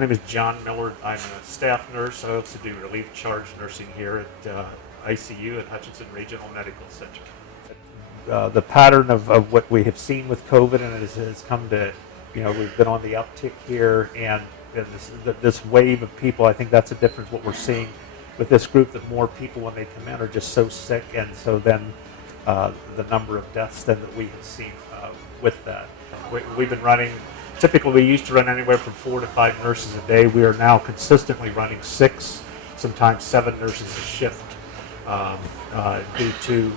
My name is Jon Miller. I'm a staff nurse. I also do relief charge nursing here at ICU at Hutchinson Regional Medical Center. The pattern of what we have seen with COVID, and it has come to, we've been on the uptick here, and this wave of people, I think that's the difference. What we're seeing with this group, that more people when they come in are just so sick, and so then the number of deaths then that we have seen with that. We've been running. Typically, we used to run anywhere from 4 to 5 nurses a day. We are now consistently running 6, sometimes 7 nurses a shift due to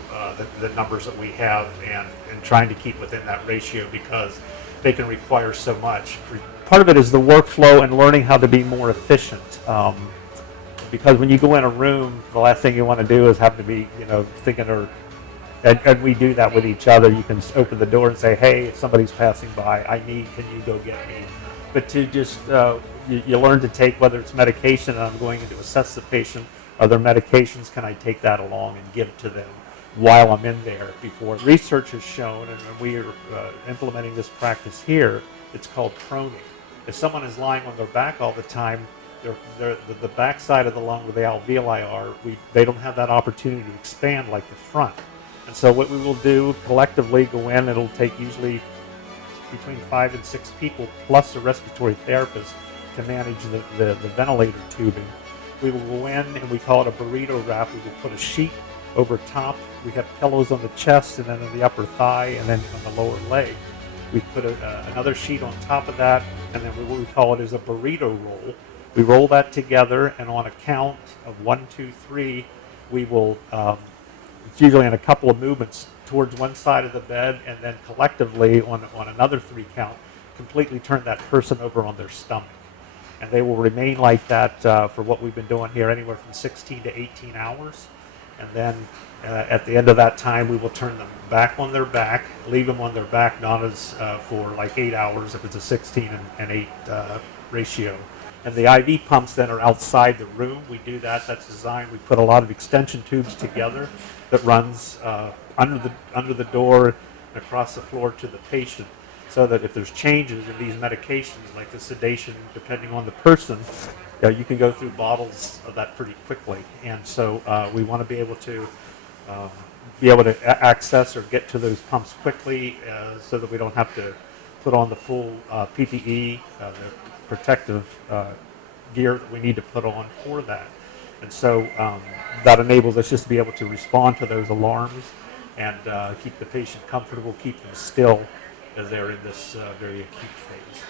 the numbers that we have, and trying to keep within that ratio because they can require so much. Part of it is the workflow and learning how to be more efficient. Because when you go in a room, the last thing you want to do is have to be, thinking and we do that with each other. You can open the door and say, hey, if somebody's passing by, can you go get me? But to just, you learn to take, whether it's medication, and I'm going in to assess the patient, other medications, can I take that along and give to them while I'm in there before? Research has shown, and we are implementing this practice here, it's called proning. If someone is lying on their back all the time, the back side of the lung where the alveoli are, they don't have that opportunity to expand like the front. And so what we will do collectively, go in, it'll take usually between 5 and 6 people plus a respiratory therapist to manage the ventilator tubing. We will go in and we call it a burrito wrap. We will put a sheet over top. We have pillows on the chest and then on the upper thigh and then on the lower leg. We put another sheet on top of that, and then what we call it is a burrito roll. We roll that together, and on a count of 1, 2, 3, we will it's usually in a couple of movements towards one side of the bed, and then collectively on another 3 count, completely turn that person over on their stomach. And they will remain like that for what we've been doing here, anywhere from 16 to 18 hours. And then at the end of that time, we will turn them back on their back, leave them on their back, not as for like 8 hours if it's a 16 and 8 ratio. And the IV pumps then are outside the room. We do that. That's designed. We put a lot of extension tubes together that runs under the door and across the floor to the patient, so that if there's changes in these medications, like the sedation, depending on the person, you can go through bottles of that pretty quickly. And so we want to be able to access or get to those pumps quickly, so that we don't have to put on the full PPE, the protective gear that we need to put on for that. And so that enables us just to be able to respond to those alarms and keep the patient comfortable, keep them still as they're in this very acute phase.